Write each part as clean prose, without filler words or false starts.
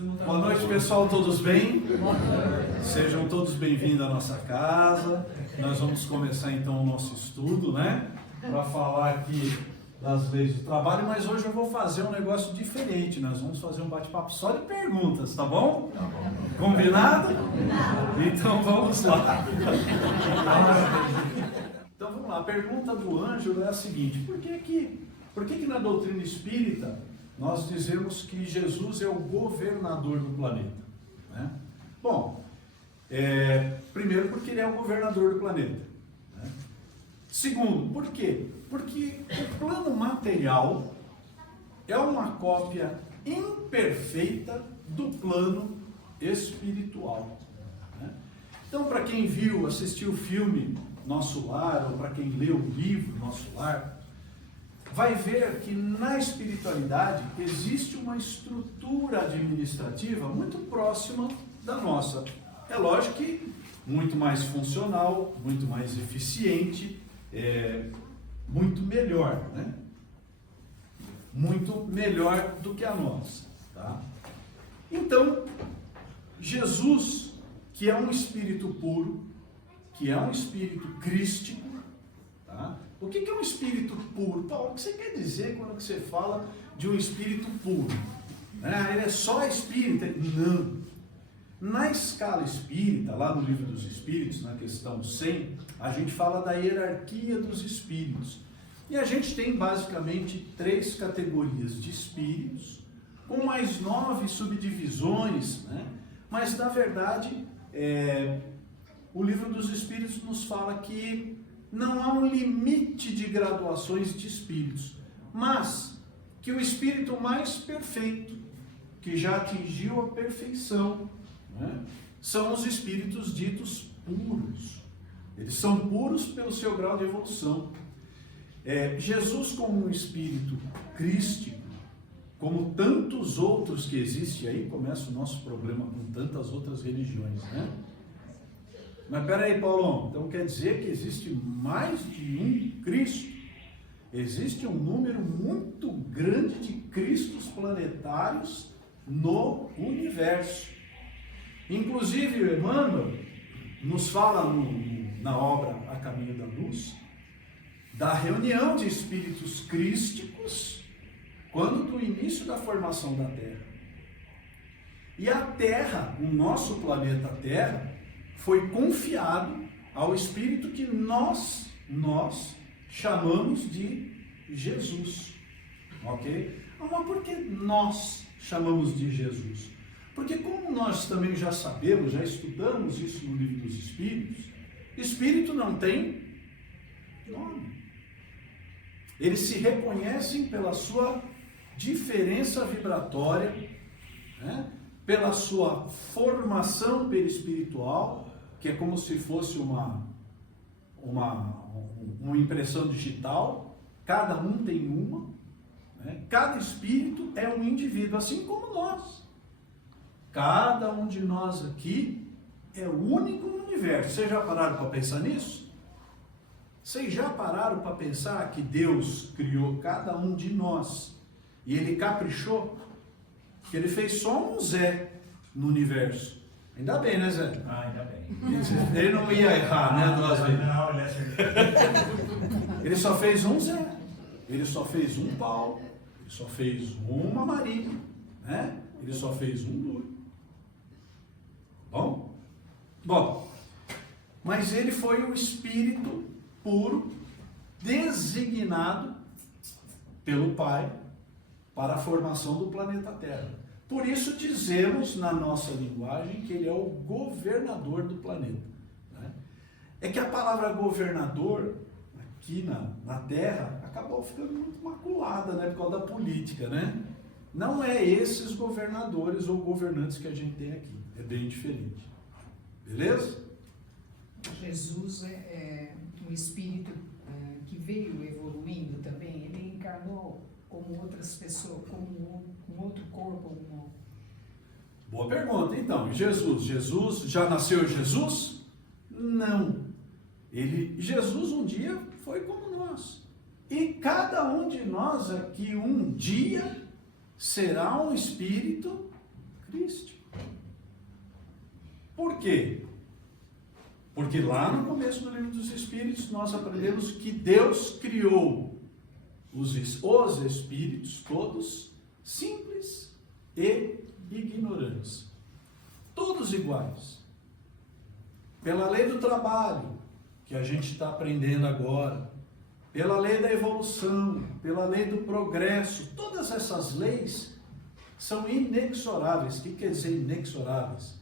Boa noite, pessoal, todos bem? Sejam todos bem-vindos à nossa casa. Nós vamos começar então o nosso estudo, né? Para falar aqui das leis do trabalho, mas hoje eu vou fazer um negócio diferente. Nós vamos fazer um bate-papo só de perguntas, tá bom? Combinado? Então vamos lá. Então vamos lá. A pergunta do Ângelo é a seguinte: por que na doutrina espírita nós dizemos que Jesus é o governador do planeta, né? Bom, primeiro porque ele é o governador do planeta, né? Segundo, por quê? Porque o plano material é uma cópia imperfeita do plano espiritual, né? Então, para quem assistiu o filme Nosso Lar, ou para quem leu o livro Nosso Lar, vai ver que na espiritualidade existe uma estrutura administrativa muito próxima da nossa. É lógico que muito mais funcional, muito mais eficiente, muito melhor, né? Muito melhor do que a nossa, tá? Então, Jesus, que é um espírito puro, que é um espírito crístico, tá? O que é um espírito puro? Paulo, o que você quer dizer quando você fala de um espírito puro? Ele é só espírita? Não. Na escala espírita, lá no livro dos Espíritos, na questão 100, a gente fala da hierarquia dos espíritos. E a gente tem basicamente 3 categorias de espíritos, com mais 9 subdivisões, né? Mas na verdade, o livro dos Espíritos nos fala que não há um limite de graduações de espíritos, mas que o espírito mais perfeito, que já atingiu a perfeição, né, são os espíritos ditos puros. Eles são puros pelo seu grau de evolução. Jesus, como um espírito crístico, como tantos outros que existem, aí começa o nosso problema com tantas outras religiões, né? Mas peraí, Paulão, então quer dizer que existe mais de um Cristo? Existe um número muito grande de Cristos planetários no universo. Inclusive, Emmanuel nos fala na obra A Caminho da Luz, da reunião de espíritos crísticos, quando do início da formação da Terra. E a Terra, o nosso planeta Terra, foi confiado ao Espírito que nós chamamos de Jesus, ok? Mas por que nós chamamos de Jesus? Porque como nós também já sabemos, já estudamos isso no livro dos Espíritos, Espírito não tem nome. Eles se reconhecem pela sua diferença vibratória, né? Pela sua formação perispiritual, que é como se fosse uma impressão digital, cada um tem uma, né? Cada espírito é um indivíduo, assim como nós. Cada um de nós aqui é único no universo. Vocês já pararam para pensar nisso? Vocês já pararam para pensar que Deus criou cada um de nós e Ele caprichou? Que Ele fez só um Zé no universo. Ainda bem, né, Zé? Ainda bem. Ele não ia errar, né, duas vezes. Não, ele acertou. Ele só fez um Zé, ele só fez um Paulo, ele só fez uma Maria, né? Ele só fez um Lúcio. Bom, mas ele foi o espírito puro, designado pelo Pai para a formação do planeta Terra. Por isso dizemos na nossa linguagem que ele é o governador do planeta, né? É que a palavra governador aqui na Terra acabou ficando muito maculada, né, por causa da política, né? Não é esses governadores ou governantes que a gente tem aqui, é bem diferente. Beleza? Jesus é um espírito que veio evoluindo também, ele encarnou como outras pessoas, como um outro corpo. Boa pergunta, então. Jesus, já nasceu Jesus? Não. Jesus um dia foi como nós. E cada um de nós aqui um dia será um espírito crístico. Por quê? Porque lá no começo do livro dos Espíritos nós aprendemos que Deus criou os espíritos todos simples e ignorantes. Todos iguais. Pela lei do trabalho, que a gente está aprendendo agora, pela lei da evolução, pela lei do progresso, todas essas leis são inexoráveis. O que quer dizer inexoráveis?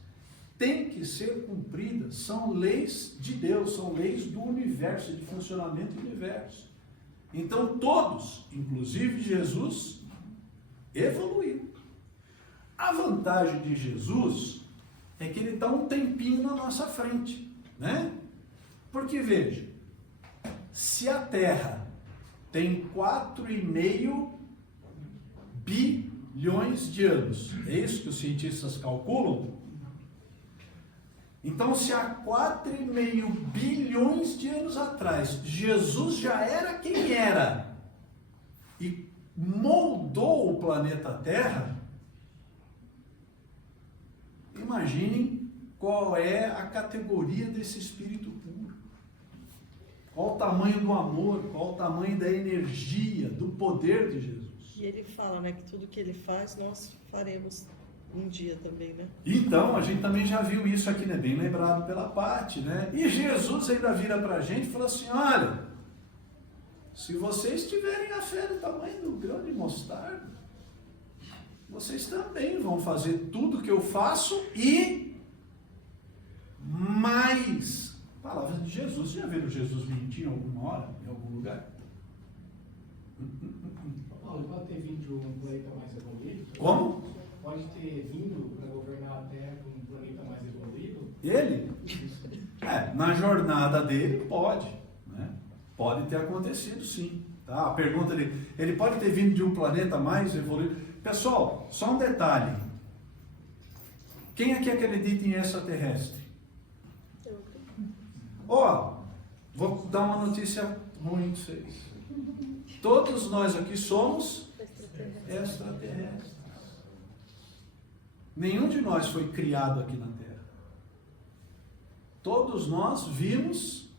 Tem que ser cumpridas, são leis de Deus, são leis do universo, de funcionamento do universo. Então todos, inclusive Jesus, evoluiu. A vantagem de Jesus é que ele está um tempinho na nossa frente, né? Porque veja, se a Terra tem 4,5 bilhões de anos, é isso que os cientistas calculam? Então, se há 4,5 bilhões de anos atrás, Jesus já era quem era e moldou o planeta Terra, imaginem qual é a categoria desse espírito puro. Qual o tamanho do amor, qual o tamanho da energia, do poder de Jesus. E ele fala, né, que tudo que ele faz, nós faremos um dia também, né? Então, a gente também já viu isso aqui, né? Bem lembrado pela Paty, né? E Jesus ainda vira pra gente e fala assim, olha, se vocês tiverem a fé do tamanho do grão de mostarda, vocês também vão fazer tudo que eu faço e mais. Palavras de Jesus. Já viram Jesus mentir em alguma hora, em algum lugar? Paulo, pode ter vindo de um planeta mais evoluído? Como? Pode ter vindo para governar a Terra de um planeta mais evoluído? Ele? Na jornada dele pode, né? Pode ter acontecido sim. Tá? A pergunta dele, ele pode ter vindo de um planeta mais evoluído? Pessoal, só um detalhe. Quem aqui acredita em extraterrestre? Vou dar uma notícia ruim para vocês. Todos nós aqui somos extraterrestres. Nenhum de nós foi criado aqui na Terra. Todos nós vimos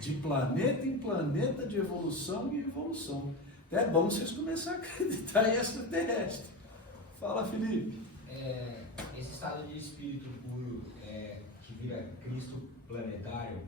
de planeta em planeta, de evolução em evolução. É bom vocês começarem a acreditar em extraterrestre. Fala, Felipe. Esse estado de espírito puro que vira Cristo planetário,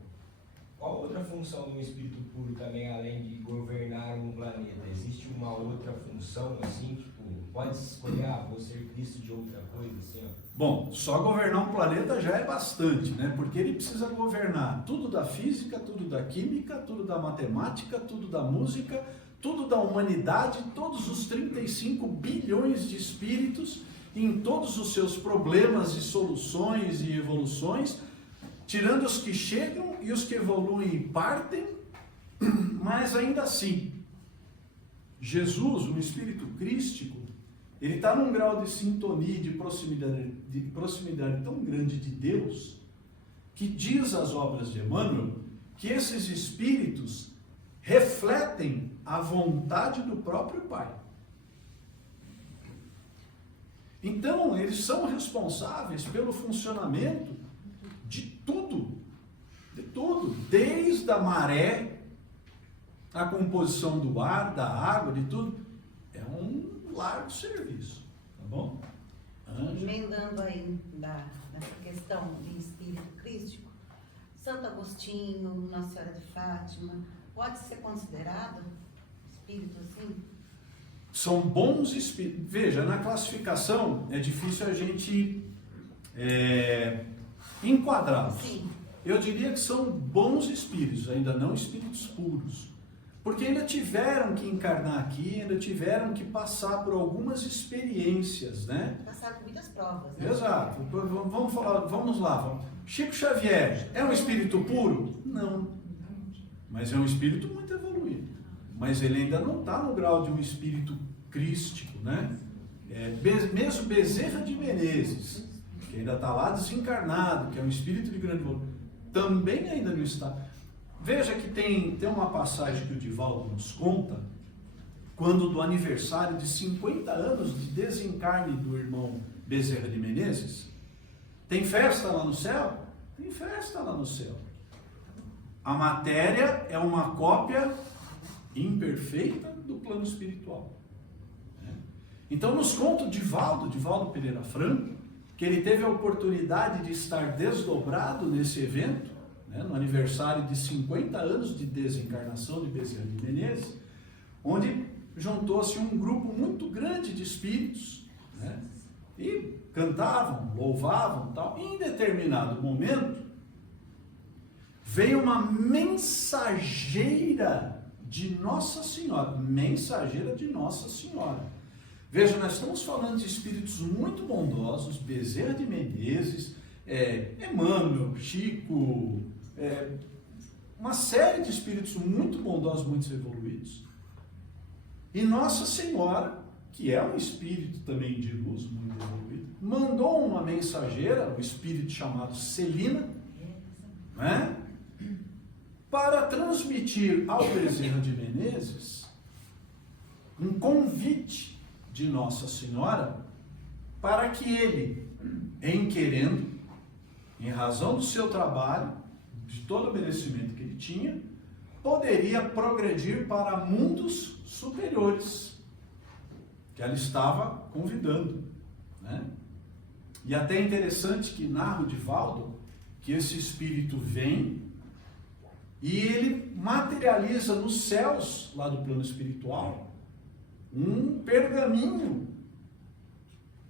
qual outra função do espírito puro também, além de governar um planeta? Existe uma outra função, assim, tipo, pode escolher, vou ser Cristo de outra coisa, assim, ó? Bom, só governar um planeta já é bastante, né? Porque ele precisa governar tudo da física, tudo da química, tudo da matemática, tudo da música, tudo da humanidade, todos os 35 bilhões de espíritos, em todos os seus problemas e soluções e evoluções, tirando os que chegam e os que evoluem e partem, mas ainda assim, Jesus, um espírito crístico, ele está num grau de sintonia, de proximidade tão grande de Deus, que diz as obras de Emmanuel, que esses espíritos refletem a vontade do próprio Pai. Então, eles são responsáveis pelo funcionamento de tudo, desde a maré, a composição do ar, da água, de tudo. É um largo serviço, tá bom? Emendando aí nessa questão de espírito crístico, Santo Agostinho, Nossa Senhora de Fátima, pode ser considerado espírito assim? São bons espíritos. Veja, na classificação é difícil a gente enquadrá-los. Sim. Eu diria que são bons espíritos, ainda não espíritos puros. Porque ainda tiveram que encarnar aqui, ainda tiveram que passar por algumas experiências, né? Passaram por muitas provas, né? Exato. Vamos lá. Chico Xavier é um espírito puro? Não. Mas é um espírito muito evoluído. Mas ele ainda não está no grau de um espírito crístico, né? Mesmo Bezerra de Menezes, que ainda está lá desencarnado, que é um espírito de grande valor, também ainda não está. Veja que tem uma passagem que o Divaldo nos conta, quando do aniversário de 50 anos de desencarne do irmão Bezerra de Menezes? Tem festa lá no céu? Tem festa lá no céu. A matéria é uma cópia imperfeita do plano espiritual. Então nos conta o Divaldo Pereira Franco, que ele teve a oportunidade de estar desdobrado nesse evento, no aniversário de 50 anos de desencarnação de Bezerra de Menezes, onde juntou-se um grupo muito grande de espíritos, e cantavam, louvavam, tal. E em determinado momento veio uma mensageira de Nossa Senhora, Veja, nós estamos falando de espíritos muito bondosos, Bezerra de Menezes, Emmanuel, Chico, uma série de espíritos muito bondosos, muito evoluídos. E Nossa Senhora, que é um espírito também de luz, muito evoluído, mandou uma mensageira, o espírito chamado Celina, para transmitir ao Bezerra de Menezes um convite de Nossa Senhora para que ele, em razão do seu trabalho, de todo o merecimento que ele tinha, poderia progredir para mundos superiores, que ela estava convidando. E até é interessante que narra o Divaldo que esse espírito vem e ele materializa nos céus, lá do plano espiritual, um pergaminho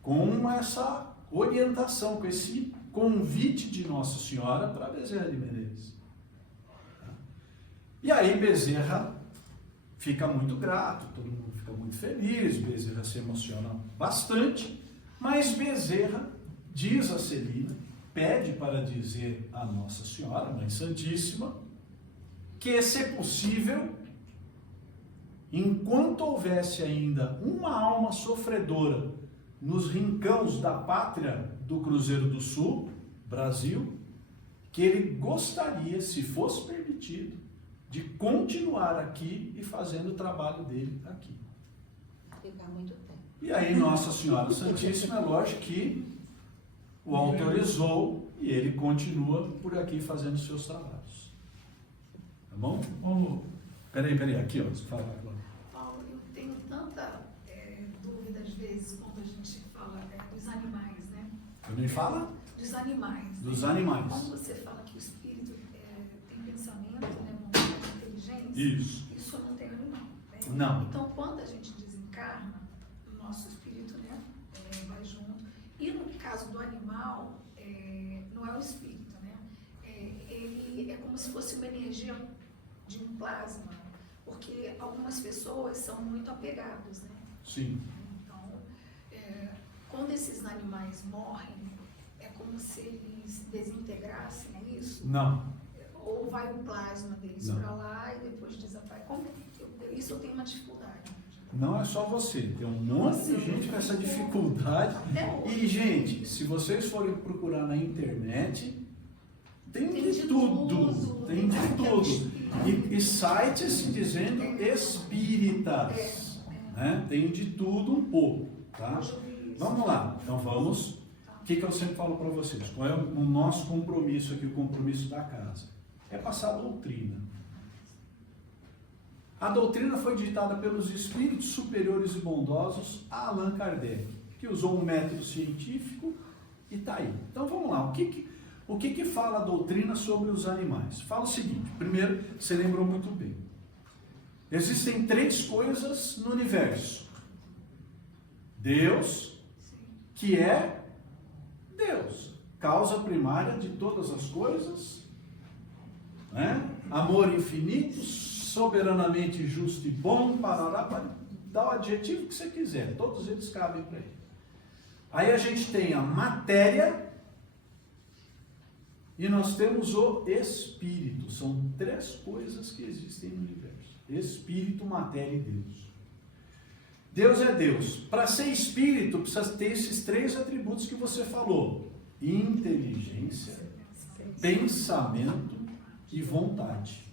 com essa orientação, com esse convite de Nossa Senhora para Bezerra de Menezes. E aí Bezerra fica muito grato, todo mundo fica muito feliz, Bezerra se emociona bastante, mas Bezerra diz a Celina, pede para dizer a Nossa Senhora, Mãe Santíssima, que, se possível, enquanto houvesse ainda uma alma sofredora nos rincões da pátria do Cruzeiro do Sul, Brasil, que ele gostaria, se fosse permitido, de continuar aqui e fazendo o trabalho dele aqui. Ficar muito tempo. E aí Nossa Senhora Santíssima, é lógico que o autorizou e ele continua por aqui fazendo seus trabalhos. Tá bom? Peraí, aqui, ó. Fala, Cláudia. Paulo, eu tenho tanta dúvida às vezes quando a gente fala dos animais, né? Quando ele fala? Dos animais. Dos né? animais. Quando você fala que o espírito tem pensamento, né? Vontade, inteligência. Isso não tem animal. Né? Não. Então, quando a gente desencarna, o nosso espírito, né? Vai junto. E no caso do animal, não é o espírito, né? Ele é como se fosse uma energia de um plasma, porque algumas pessoas são muito apegadas, né? Sim. Então, quando esses animais morrem, é como se eles desintegrassem, é isso? Não. Ou vai o plasma deles Não. para lá e depois desaparece? Isso eu tenho uma dificuldade. Não é só você, tem um monte de gente com essa dificuldade. E, gente, se vocês forem procurar na internet, tem de tudo. Tem de tudo. E sites dizendo espíritas. Né? Tem de tudo um pouco. Tá? Vamos lá. Então vamos. O que eu sempre falo para vocês? Qual é o nosso compromisso aqui, o compromisso da casa? É passar a doutrina. A doutrina foi ditada pelos espíritos superiores e bondosos a Allan Kardec, que usou um método científico e está aí. Então vamos lá. O que fala a doutrina sobre os animais? Fala o seguinte, primeiro, você lembrou muito bem. Existem 3 coisas no universo. Deus, que é Deus, causa primária de todas as coisas, né? Amor infinito, soberanamente justo e bom, para dar o adjetivo que você quiser, todos eles cabem para ele. Aí a gente tem a matéria e nós temos o espírito. São 3 coisas que existem no universo: espírito, matéria e Deus. Deus é Deus. Para ser espírito precisa ter esses 3 atributos que você falou: inteligência, pensamento e vontade.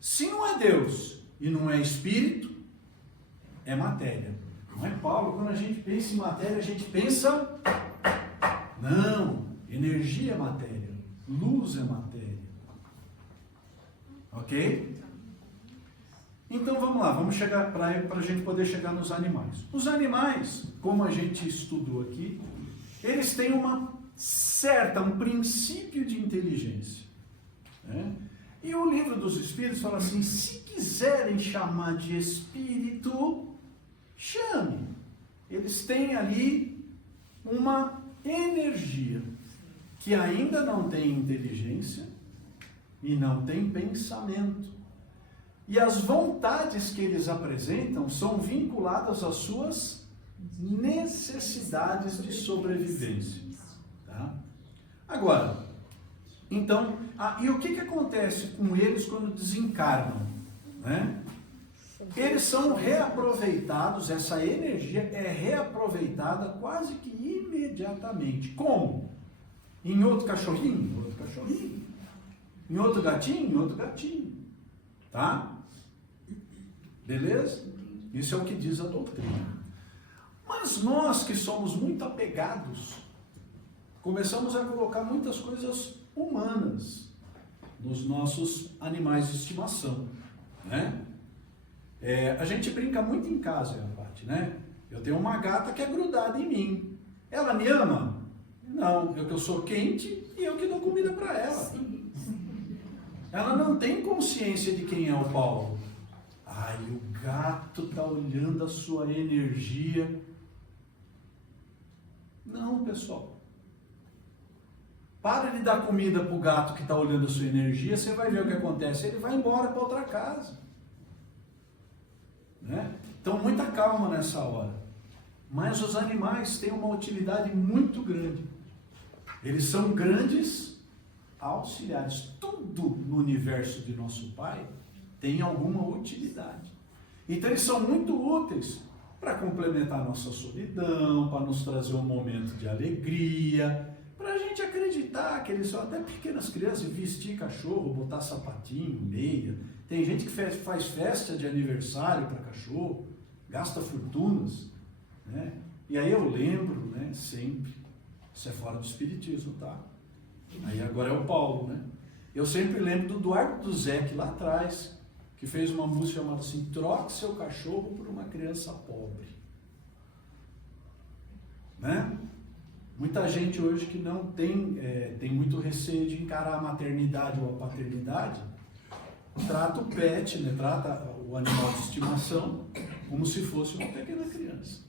Se não é Deus e não é espírito, é matéria. Mas Paulo, quando a gente pensa em matéria, a gente pensa, não, energia é matéria, luz é matéria. Ok? Então vamos lá, vamos chegar para a gente poder chegar nos animais. Os animais, como a gente estudou aqui, eles têm um princípio de inteligência. Né? E o livro dos Espíritos fala assim, se quiserem chamar de espírito, chame. Eles têm ali uma energia que ainda não tem inteligência e não tem pensamento. E as vontades que eles apresentam são vinculadas às suas necessidades de sobrevivência. Tá? Agora, então, e o que acontece com eles quando desencarnam? Né? Eles são reaproveitados, essa energia é reaproveitada quase que imediatamente. Como? Em outro cachorrinho? Em outro cachorrinho. Em outro gatinho? Em outro gatinho. Tá? Beleza? Isso é o que diz a doutrina. Mas nós que somos muito apegados, começamos a colocar muitas coisas humanas nos nossos animais de estimação, né? A gente brinca muito em casa, Paty, né? Eu tenho uma gata que é grudada em mim. Ela me ama? Não, eu sou quente e eu que dou comida para ela. Ela não tem consciência de quem é o Paulo. Ai, o gato está olhando a sua energia. Não, pessoal. Para de dar comida para o gato que está olhando a sua energia, você vai ver o que acontece. Ele vai embora para outra casa. Né? Então, muita calma nessa hora. Mas os animais têm uma utilidade muito grande. Eles são grandes auxiliares. Tudo no universo de nosso Pai tem alguma utilidade. Então, eles são muito úteis para complementar a nossa solidão, para nos trazer um momento de alegria, para a gente acreditar que eles são até pequenas crianças, vestir cachorro, botar sapatinho, meia. Tem gente que faz festa de aniversário para cachorro, gasta fortunas, né? E aí eu lembro, né, sempre, isso é fora do espiritismo, tá? Aí agora é o Paulo, né? Eu sempre lembro do Eduardo Duzec lá atrás, que fez uma música chamada assim, troque seu cachorro por uma criança pobre. Né? Muita gente hoje que não tem muito receio de encarar a maternidade ou a paternidade, trata o pet, né? Trata o animal de estimação como se fosse uma pequena criança.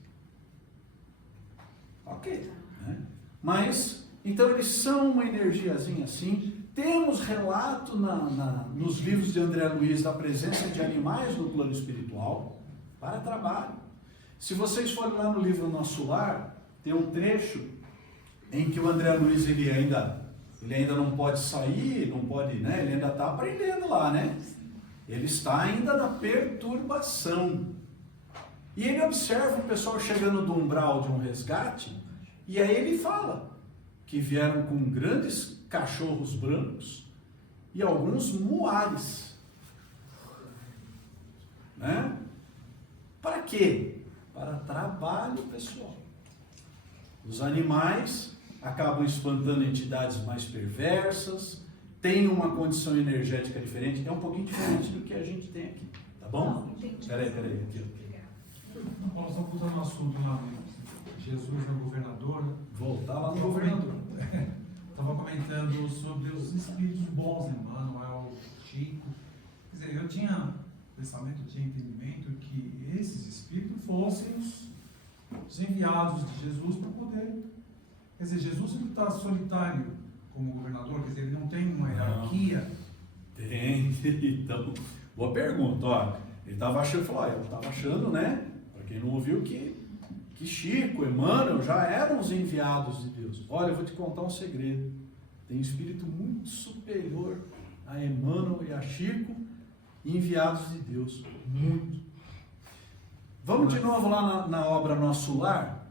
Ok. Né? Mas, então eles são uma energiazinha assim. Temos relato nos livros de André Luiz da presença de animais no plano espiritual para trabalho. Se vocês forem lá no livro Nosso Lar, tem um trecho em que o André Luiz ele ainda não pode sair, não pode, né? Ele ainda está aprendendo lá, né? Ele está ainda na perturbação. E ele observa o pessoal chegando do umbral de um resgate, e aí ele fala que vieram com grandes cachorros brancos e alguns muares. Né? Para quê? Para trabalho pessoal. Os animais acabam espantando entidades mais perversas, têm uma condição energética diferente, é um pouquinho diferente do que a gente tem aqui, tá bom? Peraí, aqui. Nós estamos voltando ao assunto lá, Jesus é o governador. Voltar lá no governador. Estava comentando sobre os espíritos bons, né? Manuel, Chico. Quer dizer, eu tinha pensamento, tinha entendimento que esses espíritos fossem os enviados de Jesus para poder. Quer dizer, Jesus não está solitário como governador, quer dizer, ele não tem uma hierarquia. Tem, então, boa pergunta, ó. Ele estava achando, né? Para quem não ouviu, que Chico, Emmanuel já eram os enviados de Deus. Olha, eu vou te contar um segredo. Tem um espírito muito superior a Emmanuel e a Chico, enviados de Deus. Muito. Vamos de novo lá na obra Nosso Lar.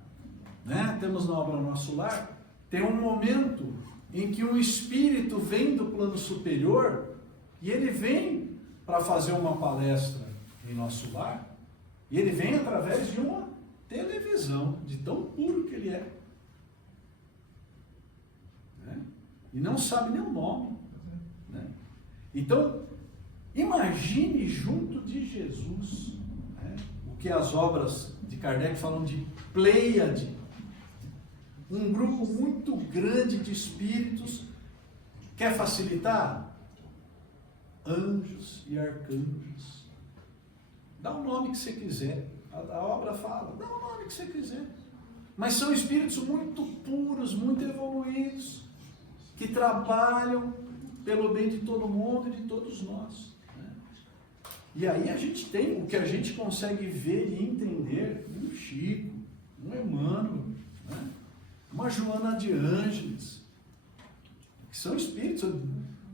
Né? Temos na obra Nosso Lar, tem um momento em que um espírito vem do plano superior e ele vem para fazer uma palestra em Nosso Lar, e ele vem através de uma televisão de tão puro que ele é. Né? E não sabe nem o nome. Né? Então, imagine junto de Jesus, né, o que as obras de Kardec falam de Pleiade, um grupo muito grande de espíritos. Quer facilitar? Anjos e arcanjos. Dá o nome que você quiser. A obra fala, dá o nome que você quiser. Mas são espíritos muito puros, muito evoluídos, que trabalham pelo bem de todo mundo e de todos nós. Né? E aí a gente tem o que a gente consegue ver e entender um Chico, um Emmanuel, né? Uma Joana de Ângeles, que são espíritos,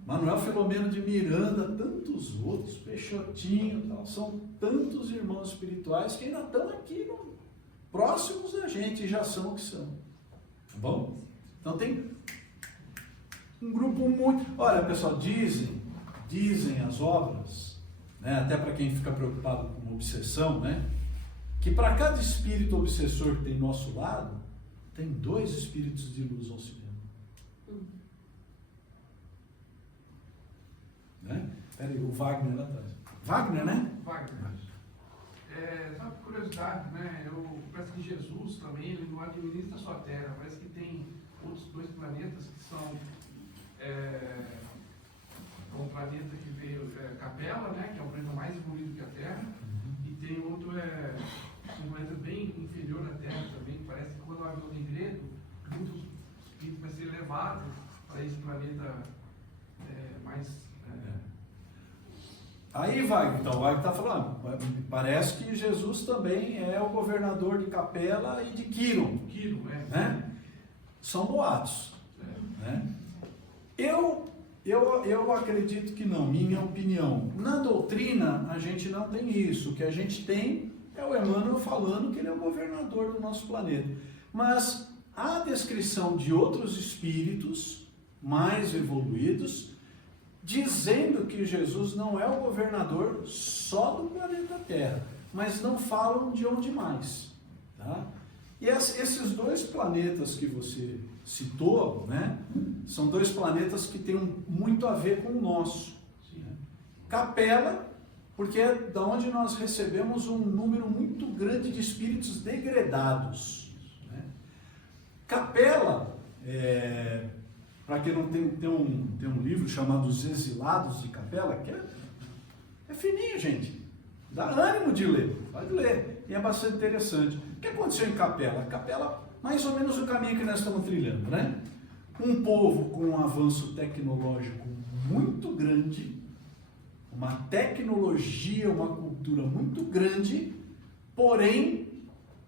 Manuel Filomeno de Miranda, tantos outros, Peixotinho, tal, são tantos irmãos espirituais que ainda estão aqui próximos da gente e já são o que são. Tá bom? Então tem um grupo muito... Olha, pessoal, dizem as obras, né, até para quem fica preocupado com obsessão, né, que para cada espírito obsessor que tem ao nosso lado, tem 2 espíritos de luz auxiliando. Né? Espera aí, o Wagner lá atrás. Wagner, né? Wagner. Só por curiosidade, né? Parece que Jesus também, ele não administra só a Terra, parece que tem outros 2 planetas que são um planeta que veio Capela, né? Que é um planeta mais evoluído que a Terra, e tem outro um planeta bem inferior à Terra também, que parece que quando abre o Negredo, muitos espíritos vai ser levados para esse planeta mais... Aí, Wagner, então, o Wagner está falando, parece que Jesus também é o governador de Capela e de Quiron. Quiron, né? São boatos. Né? Eu acredito que não, minha opinião. Na doutrina, a gente não tem isso. O que a gente tem é o Emmanuel falando que ele é o governador do nosso planeta. Mas há descrição de outros espíritos mais evoluídos dizendo que Jesus não é o governador só do planeta Terra, mas não falam de onde mais. Tá? E esses 2 planetas que você citou, né, são 2 planetas que têm muito a ver com o nosso. Né? Capela, porque é da onde nós recebemos um número muito grande de espíritos degredados. Né? Capela, para quem não tem um livro chamado Os Exilados de Capela, que é fininho, gente. Dá ânimo de ler, pode ler. E é bastante interessante. O que aconteceu em Capela? Capela, mais ou menos o caminho que nós estamos trilhando, né? Um povo com um avanço tecnológico muito grande, uma tecnologia, uma cultura muito grande, porém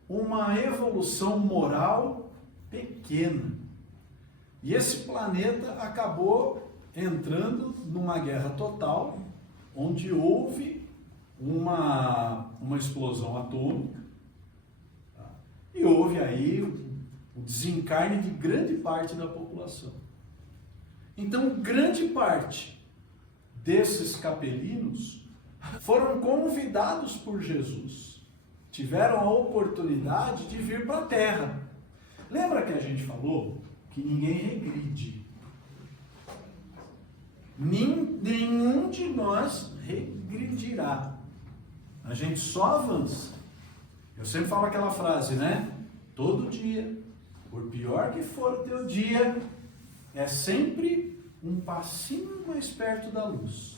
uma evolução moral pequena. E esse planeta acabou entrando numa guerra total, onde houve uma explosão atômica, tá? E houve aí o desencarne de grande parte da população. Então, grande parte desses capelinos foram convidados por Jesus, tiveram a oportunidade de vir para a Terra. Lembra que a gente falou que ninguém regride? Nenhum de nós regredirá. A gente só avança. Eu sempre falo aquela frase, né? Todo dia, por pior que for o teu dia, é sempre um passinho mais perto da luz.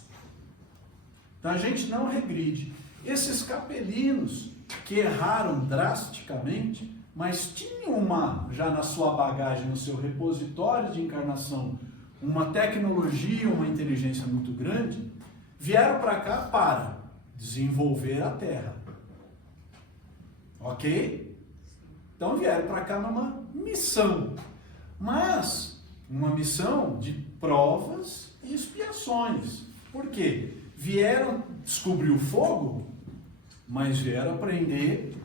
Então a gente não regride. Esses capelinos que erraram drasticamente, mas tinham já na sua bagagem, no seu repositório de encarnação, uma tecnologia, uma inteligência muito grande, vieram para cá para desenvolver a Terra. Ok? Então vieram para cá numa missão, mas uma missão de provas e expiações. Por quê? Vieram descobrir o fogo, mas vieram aprender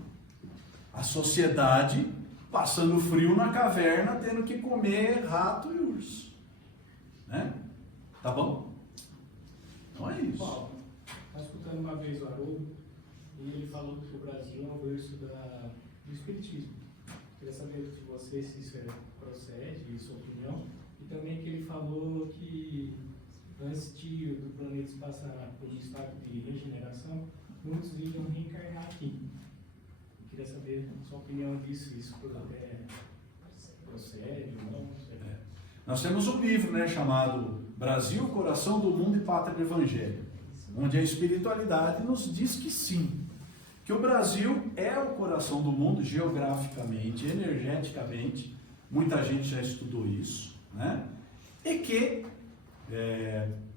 a sociedade passando frio na caverna, tendo que comer rato e urso. Né? Tá bom? Então é isso. Paulo, estava escutando uma vez o Haroldo e ele falou que o Brasil é o berço da do Espiritismo. Queria saber de você se isso procede, sua opinião, e também que ele falou que antes do planeta passar por um estado de regeneração, muitos iriam reencarnar aqui. Eu queria saber a sua opinião disso, isso procede ou não? Nós temos um livro, né, chamado Brasil, Coração do Mundo e Pátria do Evangelho, onde a espiritualidade nos diz que sim, que o Brasil é o coração do mundo geograficamente, energeticamente, muita gente já estudou isso, né? E que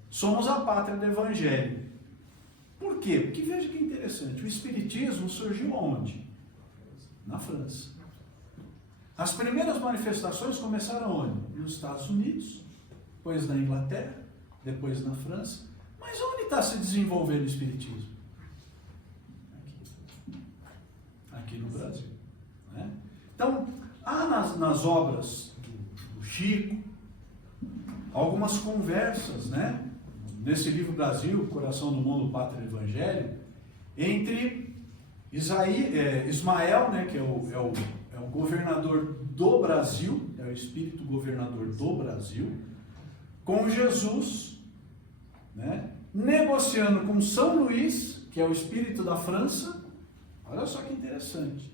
somos a pátria do Evangelho. Por quê? Porque veja que interessante, o Espiritismo surgiu onde? Na França. As primeiras manifestações começaram onde? Nos Estados Unidos, depois na Inglaterra, depois na França. Mas onde está se desenvolvendo o Espiritismo? Aqui no Brasil. Né? Então, há nas obras do Chico algumas conversas, né? Nesse livro Brasil, Coração do Mundo, Pátria do Evangelho, entre Ismael, né, que é o governador do Brasil, é o espírito governador do Brasil, com Jesus, né, negociando com São Luís, que é o espírito da França. Olha só que interessante.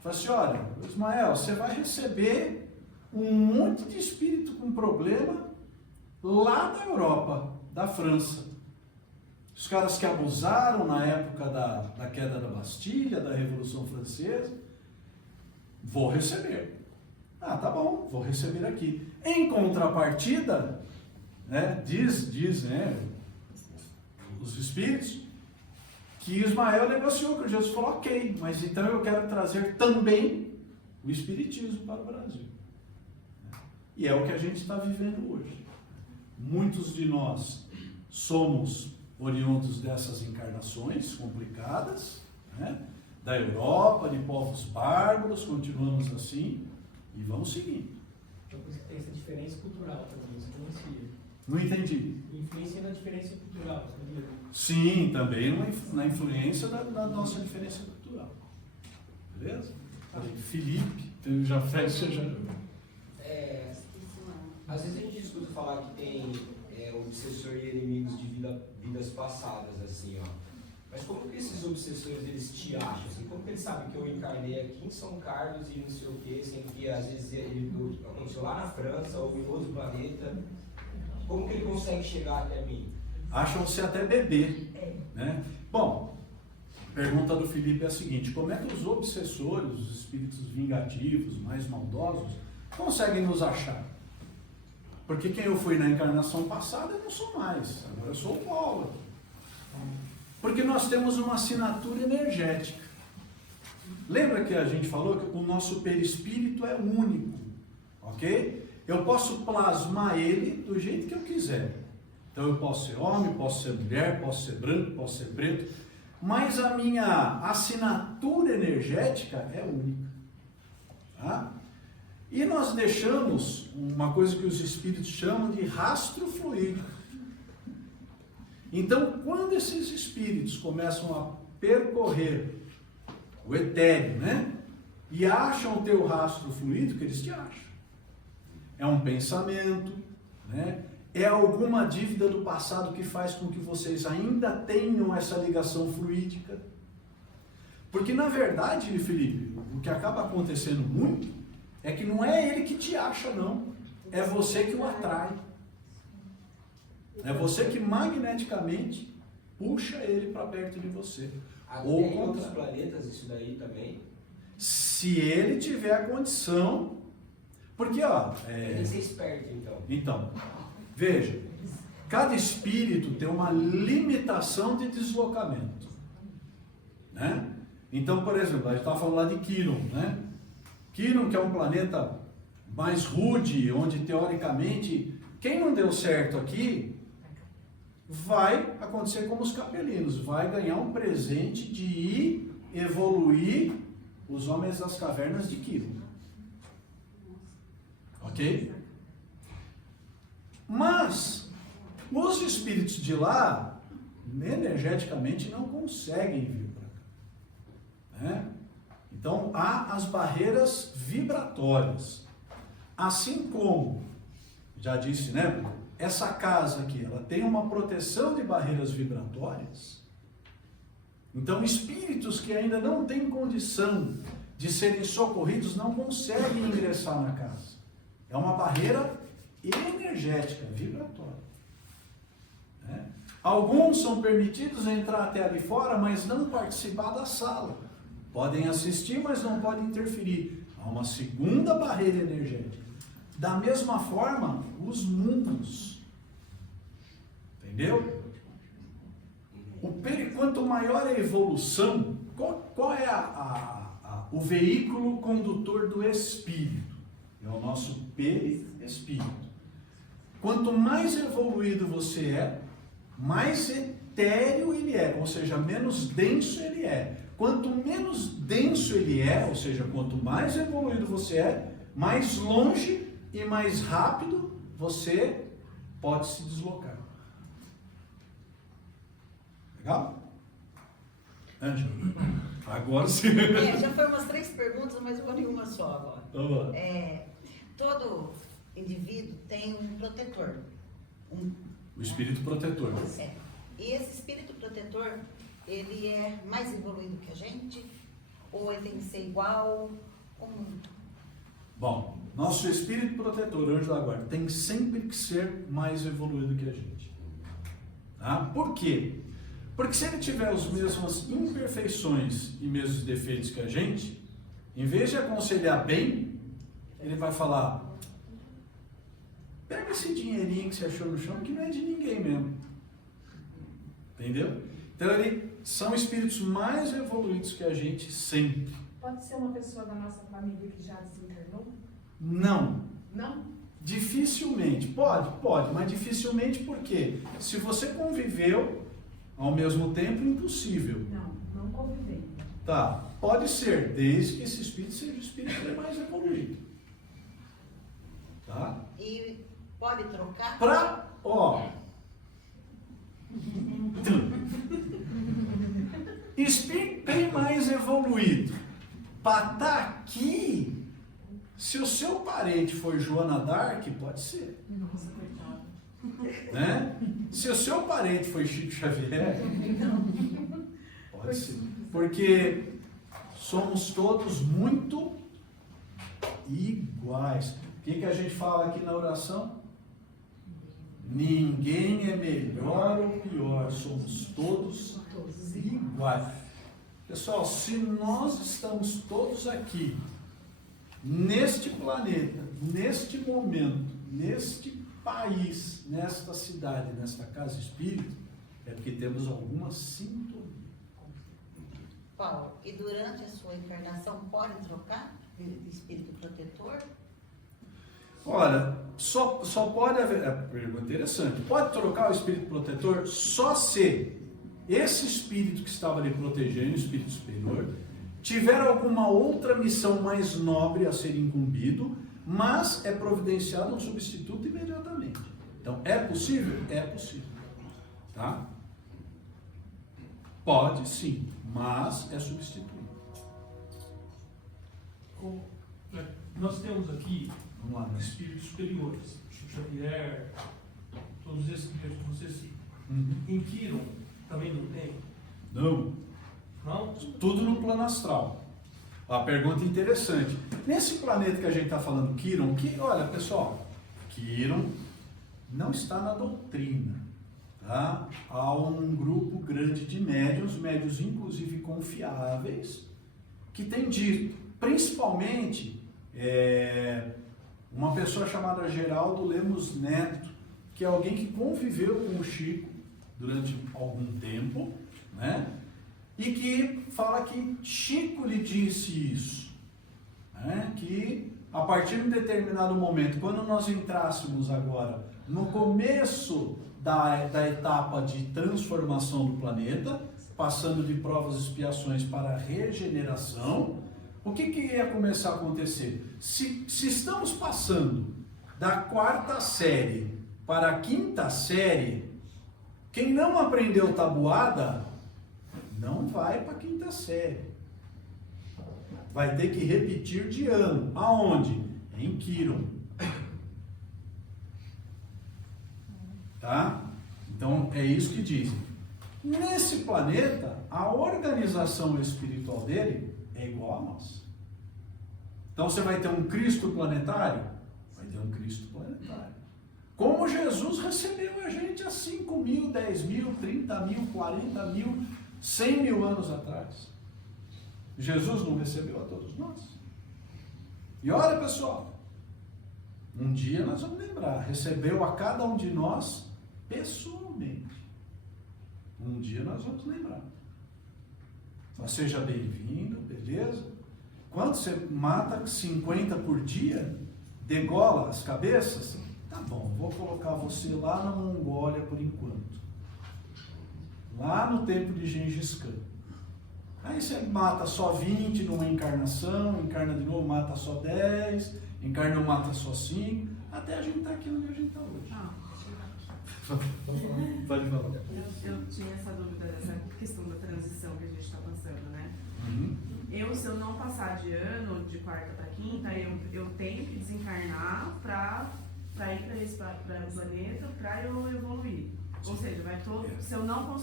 Fala assim, olha, Ismael, você vai receber um monte de espírito com problema lá da Europa, da França. Os caras que abusaram na época da queda da Bastilha, da Revolução Francesa, vou receber. Ah, tá bom, vou receber aqui. Em contrapartida, né, diz né, os espíritos, que Ismael negociou com Jesus, falou, ok, mas então eu quero trazer também o Espiritismo para o Brasil. E é o que a gente está vivendo hoje. Muitos de nós somos oriundos dessas encarnações complicadas, né? Da Europa, de povos bárbaros, continuamos assim e vamos seguindo. Então, por isso que tem essa diferença cultural também, isso influencia. Não entendi. Influencia na diferença cultural, sabia? Sim, também na influência da nossa diferença cultural. Beleza? Felipe, eu já fecho, já. Às vezes a gente escuta falar que tem obsessor e inimigos de vidas passadas, assim, ó. Mas como que esses obsessores, eles te acham? Assim? Como que eles sabem que eu encarnei aqui em São Carlos e não sei o quê, sendo que às vezes ele aconteceu lá na França ou em outro planeta? Como que ele consegue chegar até mim? Acham-se até bebê, né? Bom, a pergunta do Felipe é a seguinte, como é que os obsessores, os espíritos vingativos, mais maldosos, conseguem nos achar? Porque quem eu fui na encarnação passada, eu não sou mais, agora eu sou o Paulo. Porque nós temos uma assinatura energética. Lembra que a gente falou que o nosso perispírito é único, ok? Eu posso plasmar ele do jeito que eu quiser. Então eu posso ser homem, posso ser mulher, posso ser branco, posso ser preto, mas a minha assinatura energética é única. Tá? E nós deixamos uma coisa que os espíritos chamam de rastro fluídico. Então, quando esses espíritos começam a percorrer o etéreo, né? E acham o teu rastro fluídico, eles te acham. É um pensamento, né? É alguma dívida do passado que faz com que vocês ainda tenham essa ligação fluídica. Porque, na verdade, Felipe, o que acaba acontecendo muito é que não é ele que te acha, não. É você que o atrai. É você que magneticamente puxa ele para perto de você. Ou em outros planetas isso daí também? Se ele tiver a condição. Porque, ó... Tem que ser esperto, então. Então, veja. Cada espírito tem uma limitação de deslocamento. Né? Então, por exemplo, a gente estava falando lá de Quiron, né? Quiron, que é um planeta mais rude, onde teoricamente, quem não deu certo aqui, vai acontecer como os capelinos, vai ganhar um presente de ir evoluir os homens das cavernas de Quiron. Ok? Mas, os espíritos de lá, energeticamente, não conseguem vir para cá. Né? Então, há as barreiras vibratórias. Assim como, já disse, né? Essa casa aqui, ela tem uma proteção de barreiras vibratórias. Então, espíritos que ainda não têm condição de serem socorridos não conseguem ingressar na casa. É uma barreira energética, vibratória. Né? Alguns são permitidos entrar até ali fora, mas não participar da sala. Podem assistir, mas não podem interferir. Há uma segunda barreira energética. Da mesma forma, os mundos. Entendeu? Quanto maior a evolução, qual é o veículo condutor do espírito? É o nosso perispírito. Quanto mais evoluído você é, mais etéreo ele é, ou seja, menos denso ele é. Quanto menos denso ele é, ou seja, quanto mais evoluído você é, mais longe e mais rápido você pode se deslocar. Legal? Ângela, agora sim. Já foram umas 3 perguntas, mas eu vou em uma só agora. Todo indivíduo tem um protetor. O espírito protetor. E esse espírito protetor, ele é mais evoluído que a gente? Ou ele tem que ser igual? Bom, nosso espírito protetor, anjo da guarda, tem sempre que ser mais evoluído que a gente. Tá? Por quê? Porque se ele tiver as mesmas imperfeições e mesmos defeitos que a gente, em vez de aconselhar bem, ele vai falar: pega esse dinheirinho que você achou no chão, que não é de ninguém mesmo. Entendeu? Então, são espíritos mais evoluídos que a gente sempre. Pode ser uma pessoa da nossa família que já desencarnou? Não. Não? Dificilmente. Pode, mas dificilmente por quê? Se você conviveu ao mesmo tempo, impossível. Não convivei. Tá, pode ser, desde que esse espírito seja o espírito mais evoluído. Tá? E pode trocar? Espírito bem mais evoluído. Para estar aqui, se o seu parente for Joana d'Arc, pode ser. Nossa, coitado. Né? Se o seu parente foi Chico Xavier, pode ser. Porque somos todos muito iguais. O que a gente fala aqui na oração? Ninguém é melhor ou pior, somos todos iguais. Pessoal, se nós estamos todos aqui, neste planeta, neste momento, neste país, nesta cidade, nesta casa espírita, é porque temos alguma sintonia. Paulo, e durante a sua encarnação pode trocar de espírito protetor? Olha, só pode haver, pergunta interessante, pode trocar o espírito protetor só se esse espírito que estava ali protegendo, o espírito superior, tiver alguma outra missão mais nobre a ser incumbido, mas é providenciado um substituto imediatamente. Então, é possível? É possível. Tá? Pode sim, mas é substituído. Nós temos aqui Vamos lá, né? espíritos superiores, Chico Xavier, todos esses espíritos que você cita. Uhum. Em Quiron também não tem? Não. Não? Tudo no plano astral. A pergunta interessante. Nesse planeta que a gente está falando, Quiron, olha pessoal, Quiron não está na doutrina. Tá? Há um grupo grande de médiuns inclusive confiáveis, que tem dito, principalmente uma pessoa chamada Geraldo Lemos Neto, que é alguém que conviveu com o Chico durante algum tempo, né? E que fala que Chico lhe disse isso, né? Que a partir de um determinado momento, quando nós entrássemos agora no começo da etapa de transformação do planeta, passando de provas e expiações para regeneração, o que ia começar a acontecer? Se estamos passando da 4ª série para a 5ª série, quem não aprendeu tabuada não vai para a 5ª série. vai ter que repetir de ano. Aonde? Em Quiron. Tá? Então é isso que dizem. Nesse planeta, a organização espiritual dele é igual a nossa. Então você vai ter um Cristo planetário? Vai ter um Cristo planetário. Como Jesus recebeu a gente há 5.000, 10.000, 30.000, 40.000, 100.000 anos atrás. Jesus não recebeu a todos nós. E olha, pessoal, um dia nós vamos lembrar, recebeu a cada um de nós pessoalmente. Um dia nós vamos lembrar. Então, seja bem-vindo, beleza? Quando você mata 50 por dia, degola as cabeças, tá bom, vou colocar você lá na Mongólia por enquanto. Lá no tempo de Gengis Khan. Aí você mata só 20 numa encarnação, encarna de novo, mata só 10, encarna ou mata só 5, até a gente estar aqui onde a gente está hoje. Pode falar. Eu tinha essa dúvida dessa questão da transição que a gente está passando, né? Uhum. Se eu não passar de ano, de quarta para quinta, eu tenho que desencarnar para ir para esse planeta, para eu evoluir. Ou seja, se eu não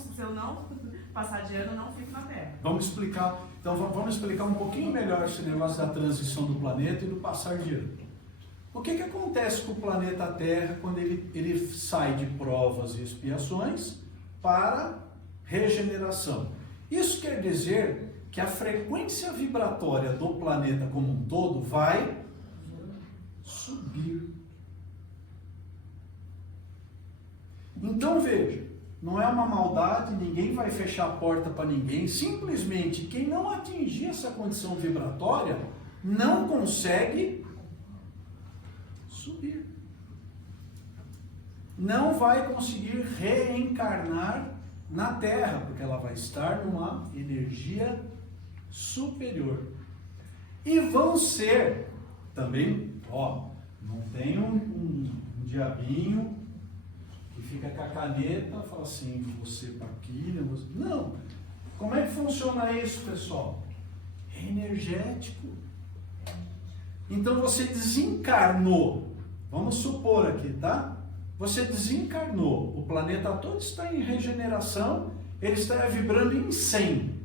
passar de ano, eu não fico na Terra. Vamos explicar um pouquinho melhor esse negócio da transição do planeta e do passar de ano. O que acontece com o planeta Terra quando ele sai de provas e expiações para regeneração? Isso quer dizer que a frequência vibratória do planeta como um todo vai subir. Então veja, não é uma maldade, ninguém vai fechar a porta para ninguém, simplesmente quem não atingir essa condição vibratória não consegue subir. Não vai conseguir reencarnar na Terra, porque ela vai estar numa energia superior. E vão ser também, não tem um diabinho que fica com a caneta, fala assim, você para aqui, né? Não. Como é que funciona isso, pessoal? É energético. Então você desencarnou, vamos supor aqui, tá? Você desencarnou, o planeta todo está em regeneração, ele está vibrando em 100.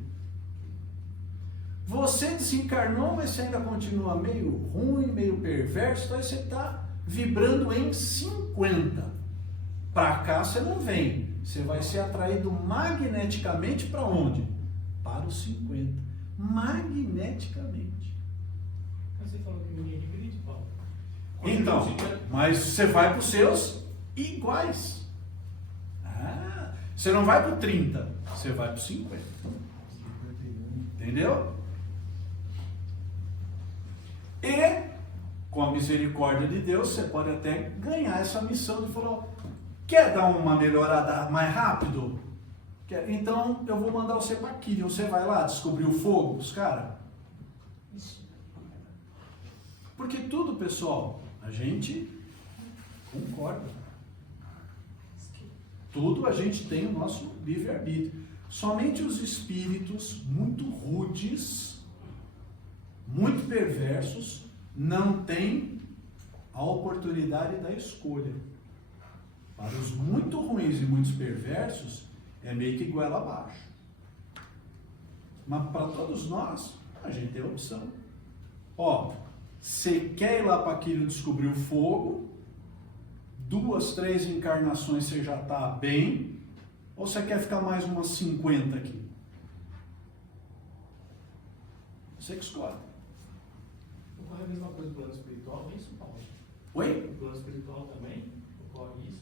Você desencarnou, mas você ainda continua meio ruim, meio perverso, então você está vibrando em 50. Para cá você não vem, você vai ser atraído magneticamente para onde? Para os 50. Magneticamente. Mas você falou que ninguém divide, Paulo. Então, mas você vai para os seus iguais. Você não vai para o 30, você vai para o 50. Entendeu? E, com a misericórdia de Deus, você pode até ganhar essa missão de falar, quer dar uma melhorada mais rápido? Então, eu vou mandar você para aqui. Você vai lá descobrir o fogo dos caras? Porque tudo, pessoal, a gente concorda. Tudo a gente tem o nosso livre-arbítrio. Somente os espíritos muito rudes, muito perversos, não têm a oportunidade da escolha. Para os muito ruins e muitos perversos, é meio que goela abaixo. Mas para todos nós, a gente tem a opção. Você quer ir lá para aquilo descobrir o fogo, 2, 3 encarnações você já está bem, ou você quer ficar mais umas 50 aqui? Você que escolhe. Ocorre a mesma coisa no plano espiritual, é isso, Paulo? Oi? No plano espiritual também ocorre isso?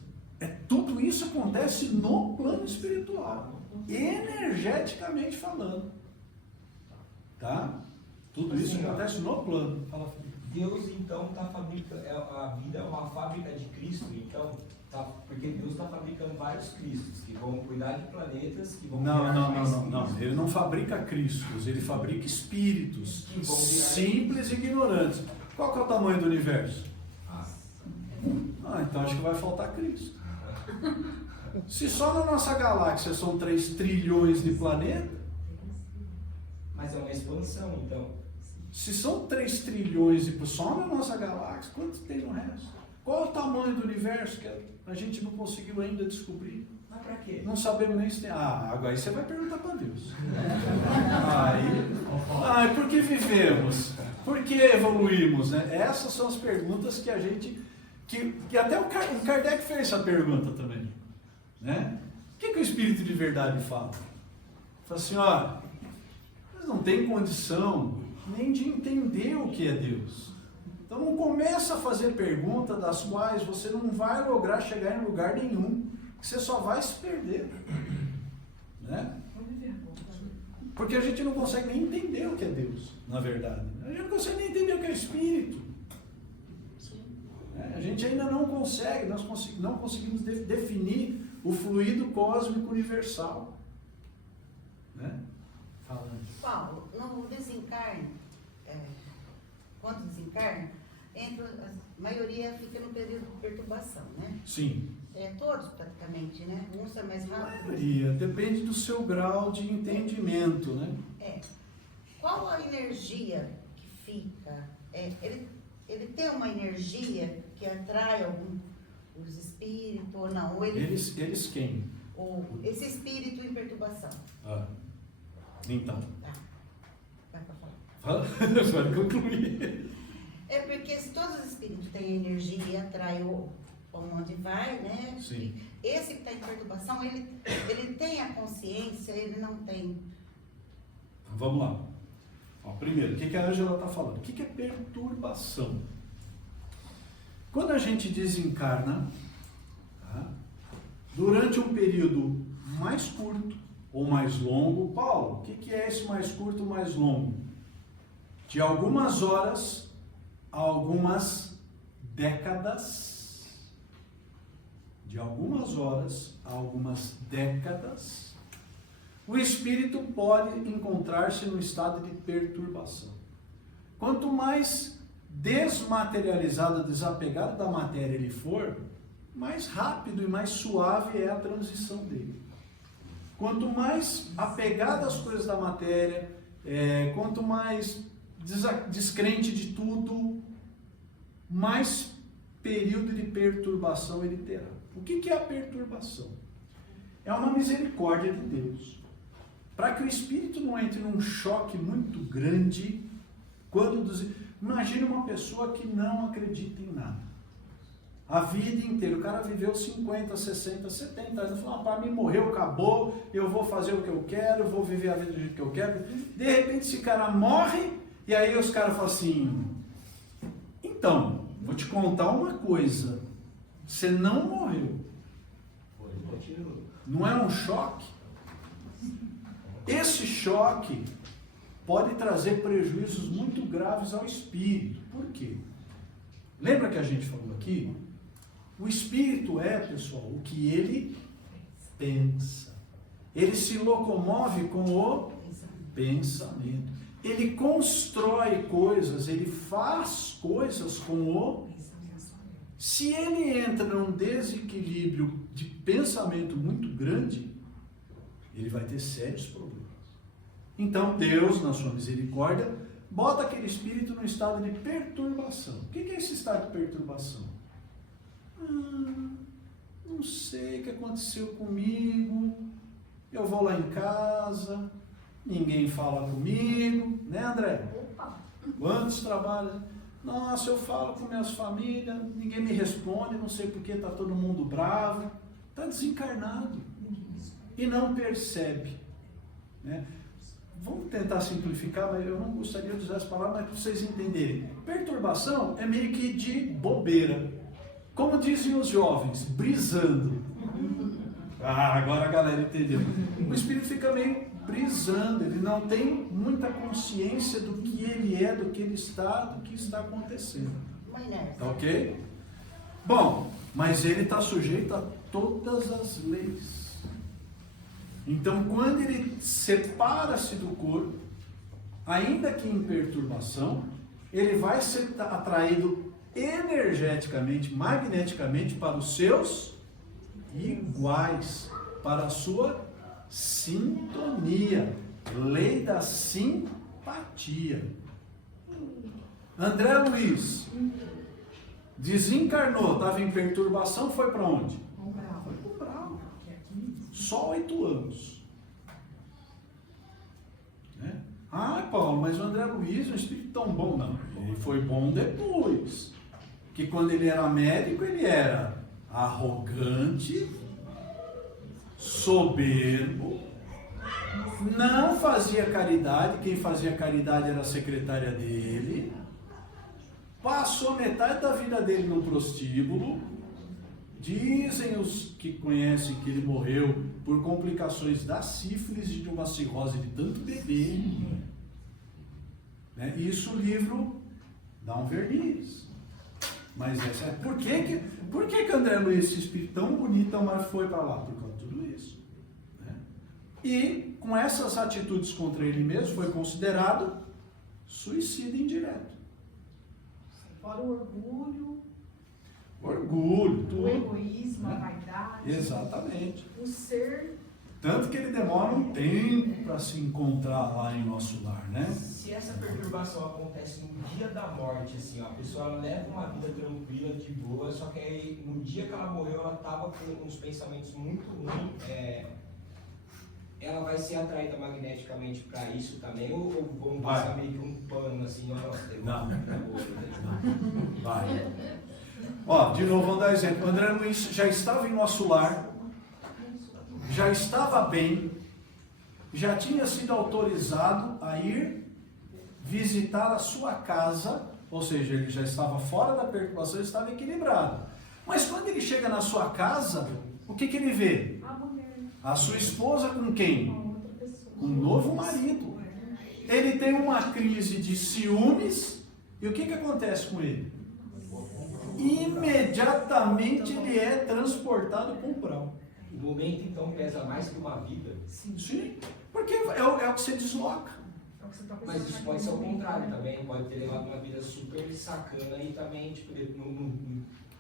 Tudo isso acontece no plano espiritual, energeticamente falando. Tá? Tudo isso acontece no plano. Fala, filho. Deus então está fabricando, a vida é uma fábrica de Cristo, então, porque Deus está fabricando vários Cristos que vão cuidar de planetas, que vão Não. Ele não fabrica Cristos, ele fabrica espíritos simples e ignorantes. Qual que é o tamanho do universo? Então acho que vai faltar Cristo. Se só na nossa galáxia são 3 trilhões de planetas. Mas é uma expansão, então. Se são 3 trilhões e só na nossa galáxia, quantos tem no resto? Qual é o tamanho do universo que a gente não conseguiu ainda descobrir? Mas pra quê? Não sabemos nem se tem. Agora aí você vai perguntar para Deus. Aí, por que vivemos? Por que evoluímos? Né? Essas são as perguntas que a gente. Que até o Kardec fez essa pergunta também. Né? O que o Espírito de Verdade fala? Fala assim, ó, mas não tem condição nem de entender o que é Deus. Então não começa a fazer perguntas das quais você não vai lograr chegar em lugar nenhum. Você só vai se perder. Né? Porque a gente não consegue nem entender o que é Deus, na verdade. A gente não consegue nem entender o que é Espírito. A gente ainda não consegue, nós não conseguimos definir o fluido cósmico universal. Né? Falando. Paulo, no desencarne, quando desencarna, a maioria fica no período de perturbação, né? Sim. Todos praticamente, né? Uns é mais A rápido. maioria, depende do seu grau de entendimento, né? Qual a energia que fica? Ele tem uma energia que atrai os espíritos ou não? Ou Eles quem? Ou esse espírito em perturbação? Então. Tá. Vai pra falar. Vai concluir. Porque se todos os espíritos têm energia e atrai onde vai, né? Sim. Esse que está em perturbação, ele tem a consciência, ele não tem. Vamos lá. Primeiro, o que a Ângela está falando? O que é perturbação? Quando a gente desencarna, tá? Durante um período mais curto ou mais longo, Paulo, o que é esse mais curto ou mais longo? De algumas horas a algumas décadas, de algumas horas a algumas décadas, o espírito pode encontrar-se no estado de perturbação. Quanto mais desmaterializado, desapegado da matéria ele for, mais rápido e mais suave é a transição dele. Quanto mais apegado às coisas da matéria, quanto mais descrente de tudo, mais período de perturbação ele terá. O que é a perturbação? É uma misericórdia de Deus. Para que o espírito não entre num choque muito grande, imagine uma pessoa que não acredita em nada. A vida inteira, o cara viveu 50, 60, 70 anos, falou, para mim morreu, acabou, eu vou fazer o que eu quero, eu vou viver a vida do jeito que eu quero. De repente esse cara morre, e aí os caras falam assim, então, vou te contar uma coisa, você não morreu. Não é um choque? Esse choque pode trazer prejuízos muito graves ao espírito. Por quê? Lembra que a gente falou aqui? O espírito pessoal, o que ele pensa. Ele se locomove com o pensamento. Ele constrói coisas, ele faz coisas com o... Se ele entra num desequilíbrio de pensamento muito grande, ele vai ter sérios problemas. Então Deus, na sua misericórdia, bota aquele espírito no estado de perturbação. O que é esse estado de perturbação? Não sei o que aconteceu comigo, eu vou lá em casa, ninguém fala comigo, né, André? Quantos trabalhos? Nossa, eu falo com minhas famílias, ninguém me responde, não sei porque está todo mundo bravo. Está desencarnado e não percebe. Né? Vamos tentar simplificar, mas eu não gostaria de usar essa palavra, mas para vocês entenderem. Perturbação é meio que de bobeira. Como dizem os jovens, brisando. Agora a galera entendeu. O espírito fica meio brisando, ele não tem muita consciência do que ele é, do que ele está, do que está acontecendo. Tá ok? Bom, mas ele está sujeito a todas as leis. Então, quando ele separa-se do corpo, ainda que em perturbação, ele vai ser atraído energeticamente, magneticamente para os seus iguais, para a sua sintonia, lei da simpatia. André Luiz desencarnou, estava em perturbação, foi para onde? Foi para o Brau. Só 8 anos. Né? Ah, Paulo, mas o André Luiz é um espírito tão bom. Não, ele foi bom depois. Que quando ele era médico, ele era arrogante, soberbo, não fazia caridade, quem fazia caridade era a secretária dele, passou metade da vida dele no prostíbulo. Dizem os que conhecem que ele morreu por complicações da sífilis e de uma cirrose de tanto beber. Né? Isso o livro dá um verniz. Mas por que André Luiz, esse espírito tão bonito, mas foi para lá? Por causa de tudo isso. Né? E com essas atitudes contra ele mesmo, foi considerado suicídio indireto. Fora o orgulho, tudo. o egoísmo, a vaidade. Exatamente. O ser. Tanto que ele demora um tempo para se encontrar lá em nosso lar, né? Se essa perturbação acontece no dia da morte, assim, ó, a pessoa ela leva uma vida tranquila, de boa, só que aí, no dia que ela morreu, ela estava com uns pensamentos muito ruins, ela vai ser atraída magneticamente para isso também, ou vamos passar meio que um pano, assim, ó, nossa, tem uma vida boa, né? Vai. Ó, de novo, vamos dar exemplo. André Luiz já estava em nosso lar, já estava bem, já tinha sido autorizado a ir visitar a sua casa, ou seja, ele já estava fora da perturbação, estava equilibrado. Mas quando ele chega na sua casa, o que ele vê? A sua esposa com quem? Com um novo marido. Ele tem uma crise de ciúmes, e o que acontece com ele? Imediatamente ele é transportado para o umbral. O momento, então, pesa mais que uma vida? Sim, porque é o que você desloca. Mas isso pode ser o contrário também, pode ter levado uma vida super sacana e também, tipo, não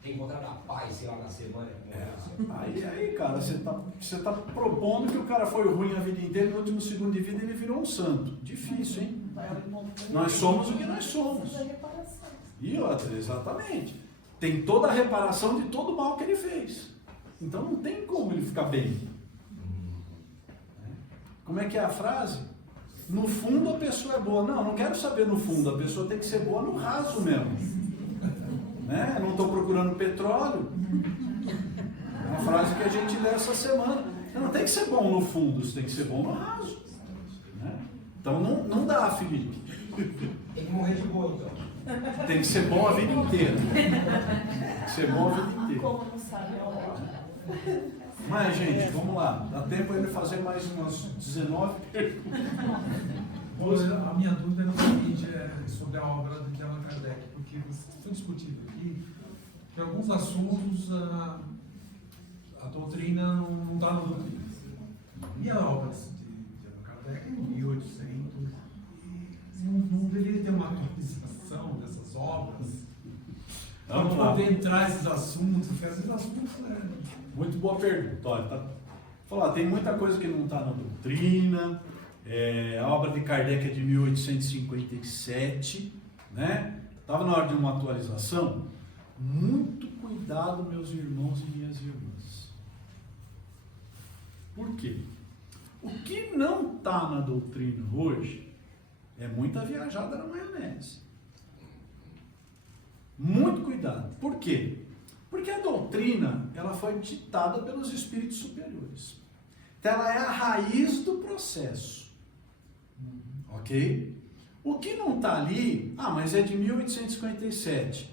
tem encontrado a paz, sei lá, na semana. Aí, cara, você tá propondo que o cara foi ruim a vida inteira, no último segundo de vida ele virou um santo. Difícil, hein? Nós somos o que nós somos. E outra, exatamente. Tem toda a reparação de todo o mal que ele fez. Então não tem como ele ficar bem. Como é que é a frase? No fundo a pessoa é boa. Não quero saber no fundo. A pessoa tem que ser boa no raso mesmo. Né? Não estou procurando petróleo. É uma frase que a gente lê essa semana. Você não tem que ser bom no fundo, você tem que ser bom no raso. Né? Então não dá, Felipe. Tem que morrer de boa, então. Tem que ser bom a vida inteira. Tem que ser bom a vida inteira. Como não sabe, é Mas, gente, vamos lá. Dá tempo ele fazer mais umas 19 perguntas. A minha dúvida é o seguinte, sobre a obra de Allan Kardec, porque foi discutido aqui que alguns assuntos a doutrina não está no doutrina. E a obra de Allan Kardec em 1800, não deveria ter uma atualização dessas obras? Vamos para lá. poder entrar esses assuntos, porque esses assuntos Muito boa pergunta. Olha, falar, tem muita coisa que não está na doutrina. A obra de Kardec é de 1857, né? Estava na hora de uma atualização. Muito cuidado, meus irmãos e minhas irmãs. Por quê? O que não está na doutrina hoje é muita viajada na maionese. Muito cuidado. Por quê? Porque a doutrina, ela foi ditada pelos espíritos superiores. Então, ela é a raiz do processo. Ok? O que não está ali, mas é de 1857.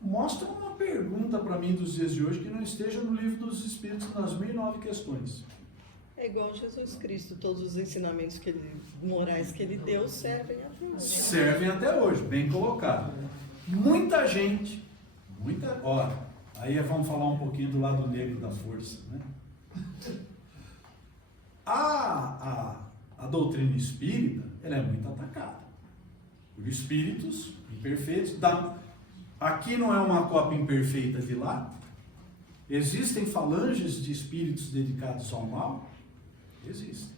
Mostra uma pergunta para mim dos dias de hoje que não esteja no livro dos Espíritos, nas 1009 questões. É igual Jesus Cristo, todos os ensinamentos morais que ele deu servem até hoje. Servem até hoje, bem colocado. Muita gente, aí vamos falar um pouquinho do lado negro da força, né? A doutrina espírita, ela é muito atacada por espíritos imperfeitos. Aqui não é uma cópia imperfeita de lá. Existem falanges de espíritos dedicados ao mal? Existem.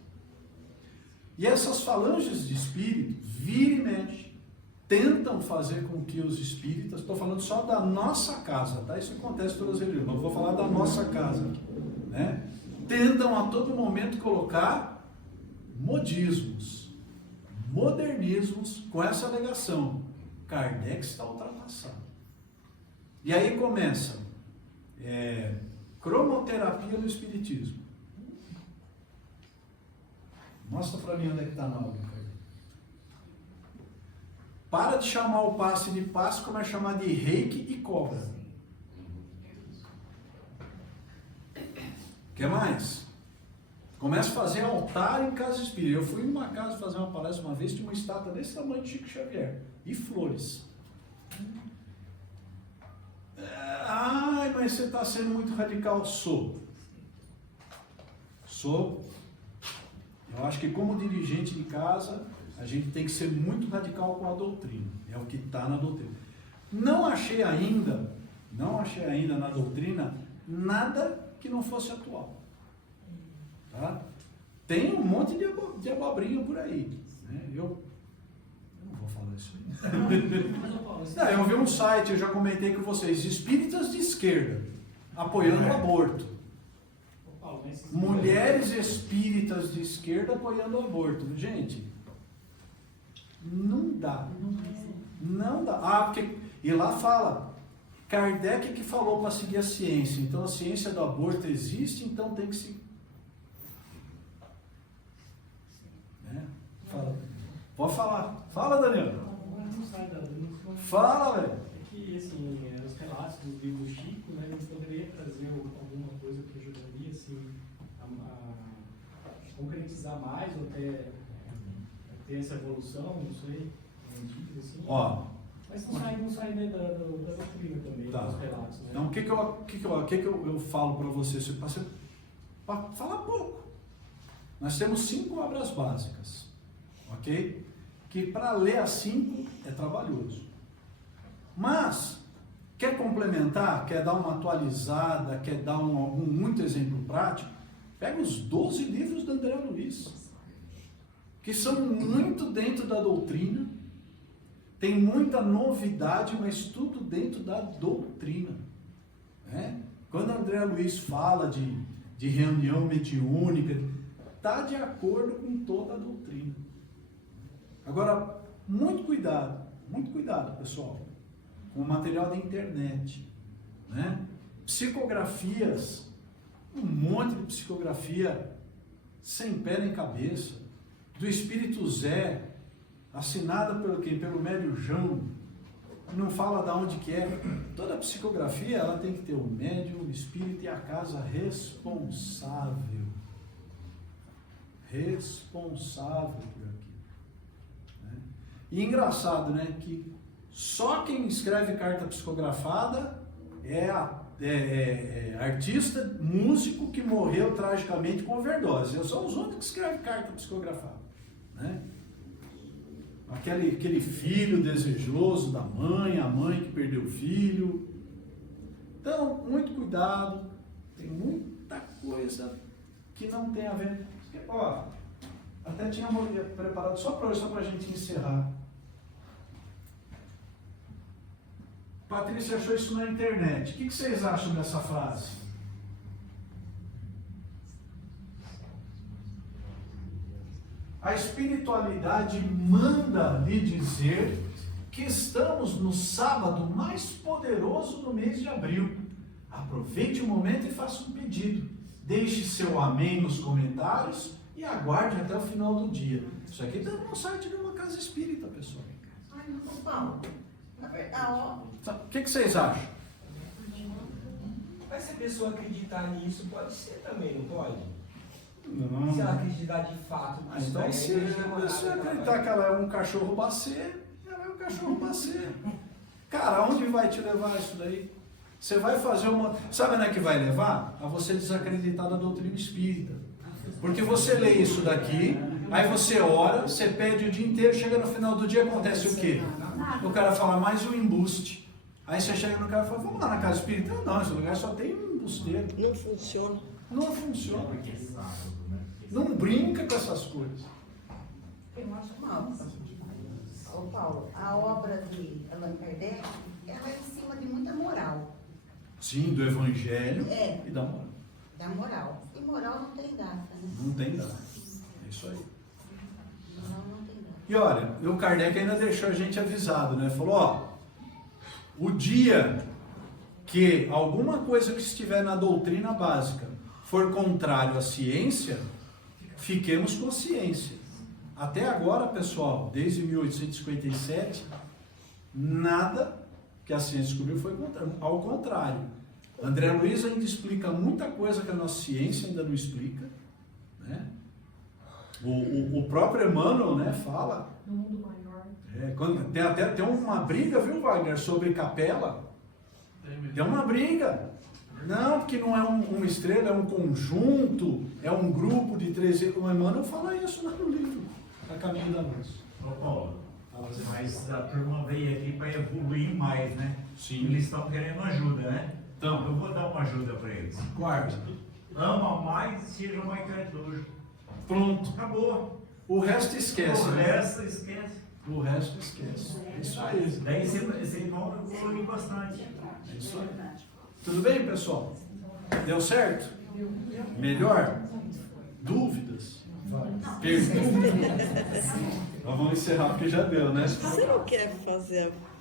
E essas falanges de espírito, vira e mexe, tentam fazer com que os espíritas, estou falando só da nossa casa, tá? Isso acontece em todas as religiões, mas eu vou falar da nossa casa aqui, né? Tentam a todo momento colocar modismos, modernismos com essa alegação. Kardec está ultrapassado. E aí começa cromoterapia do espiritismo. Mostra para mim onde é que está na obra, Kardec. Para de chamar o passe de passe, como é chamar de reiki e cobra. O que mais? Começa a fazer altar em casa espírita. Eu fui em uma casa fazer uma palestra uma vez, tinha uma estátua desse tamanho de Chico Xavier. E flores. Ai, mas você está sendo muito radical. Sou. Eu acho que como dirigente de casa, a gente tem que ser muito radical com a doutrina. É o que está na doutrina. Não achei ainda na doutrina nada que não fosse atual. Tá? Tem um monte de abobrinha por aí. Né? Eu não vou falar isso aí. Eu vi um site, eu já comentei com vocês, espíritas de esquerda, apoiando o aborto. Mulheres espíritas de esquerda apoiando o aborto. Gente, não dá. Não dá. Porque, e lá fala, Kardec que falou para seguir a ciência. Então a ciência do aborto existe, então tem que se... Né? Fala. Pode falar. Fala, Daniel. Não sai da dúvida. Fala, velho. É que, assim, os relatos do livro do Chico, né, eles poderiam trazer alguma coisa que ajudaria, assim, a concretizar mais, ou até ter essa evolução, não sei, assim. Ó. Mas não sai né, da doutrina também, Tá. dos relatos, né? Então, o que eu falo para você? Para falar pouco. Nós temos 5 obras básicas, ok? Que para ler as 5 é trabalhoso. Mas, quer complementar, quer dar uma atualizada, quer dar muito exemplo prático, pega os 12 livros do André Luiz, que são muito dentro da doutrina, tem muita novidade, mas tudo dentro da doutrina. Né? Quando André Luiz fala de reunião mediúnica, está de acordo com toda a doutrina. Agora, muito cuidado, pessoal, com o material da internet. Né? Psicografias, um monte de psicografia sem pé nem cabeça, do Espírito Zé, assinada pelo médium João, não fala de onde que é. Toda psicografia ela tem que ter o médium, o espírito e a casa responsável por aquilo. Né? E engraçado, né, que só quem escreve carta psicografada é artista, músico que morreu tragicamente com overdose. São os únicos que escrevem carta psicografada. Né? Aquele filho desejoso da mãe, a mãe que perdeu o filho. Então, muito cuidado, tem muita coisa que não tem a ver. Ó, até tinha uma preparado só para hoje, só para a gente encerrar. Patrícia achou isso na internet. O que vocês acham dessa frase? A espiritualidade manda lhe dizer que estamos no sábado mais poderoso do mês de abril. Aproveite o momento e faça um pedido. Deixe seu amém nos comentários e aguarde até o final do dia. Isso aqui está no site de uma casa espírita, pessoal. Ai, não tô falando. Na verdade, ó. O que vocês acham? Mas se a pessoa acreditar nisso, pode ser também, não pode? Não. Se ela acreditar de fato, Mas então, se a pessoa acreditar que ela é um cachorro bacê, ela é um cachorro bacê. Cara, aonde vai te levar isso daí? Você vai fazer uma... Sabe onde é que vai levar? A você desacreditar da doutrina espírita. Porque você lê isso daqui, aí você ora, você pede o dia inteiro, chega no final do dia, acontece o quê? O cara fala, mais um embuste. Aí você chega no cara e fala, vamos lá na casa espírita? Não, esse lugar só tem um embusteiro. Não funciona. Não funciona. Não brinca com essas coisas. Eu acho mal. Ô Paulo, a obra de Allan Kardec, ela é em cima de muita moral. Sim, do Evangelho É. e da moral. Da moral. E moral não tem data, né? Não tem data. É isso aí. Moral não tem data. E olha, o Kardec ainda deixou a gente avisado, né? Falou, ó, o dia que alguma coisa que estiver na doutrina básica for contrário à ciência, fiquemos com a ciência. Até agora, pessoal, desde 1857, nada que a ciência descobriu foi ao contrário. André Luiz ainda explica muita coisa que a nossa ciência ainda não explica, né? O próprio Emmanuel, né, fala. No mundo maior. Tem uma briga, viu, Wagner, sobre capela. Tem uma briga. Não, porque não é uma estrela, é um conjunto, é um grupo de 13. O Emmanuel fala isso no livro, A Caminho da Luz. Ô Paulo, mas a turma veio aqui para evoluir mais, né? Sim. Eles estão querendo ajuda, né? Então, Eu vou dar uma ajuda para eles. Quarto. Ama mais e seja mais caridoso. Pronto. Acabou. O resto esquece. O né? resto esquece. O resto esquece. É isso aí. Daí vocês vão evoluir bastante. É isso aí. Tudo bem, pessoal? Deu certo? Melhor? Dúvidas? Perguntas? Nós vamos encerrar porque já deu, né? Você não quer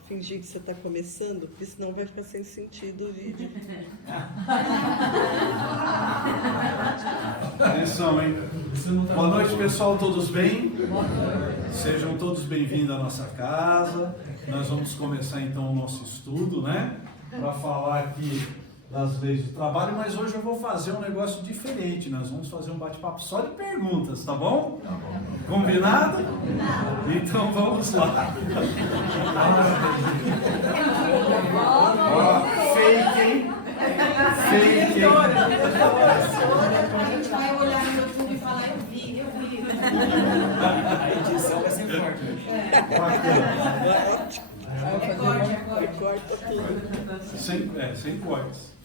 fingir que você está começando? Porque senão vai ficar sem sentido o vídeo. Atenção, hein? Boa noite, pessoal. Todos bem? Sejam todos bem-vindos à nossa casa. Nós vamos começar então o nosso estudo, né? Para falar aqui das leis do trabalho, mas hoje eu vou fazer um negócio diferente. Nós vamos fazer um bate-papo só de perguntas, tá bom? Combinado? Então vamos lá. Ó, fake, hein? Fake, hein? A gente vai olhar no YouTube e falar, eu vi. A edição vai ser forte. Bacana. Vai fazer corte. corta tudo. Sem cortes.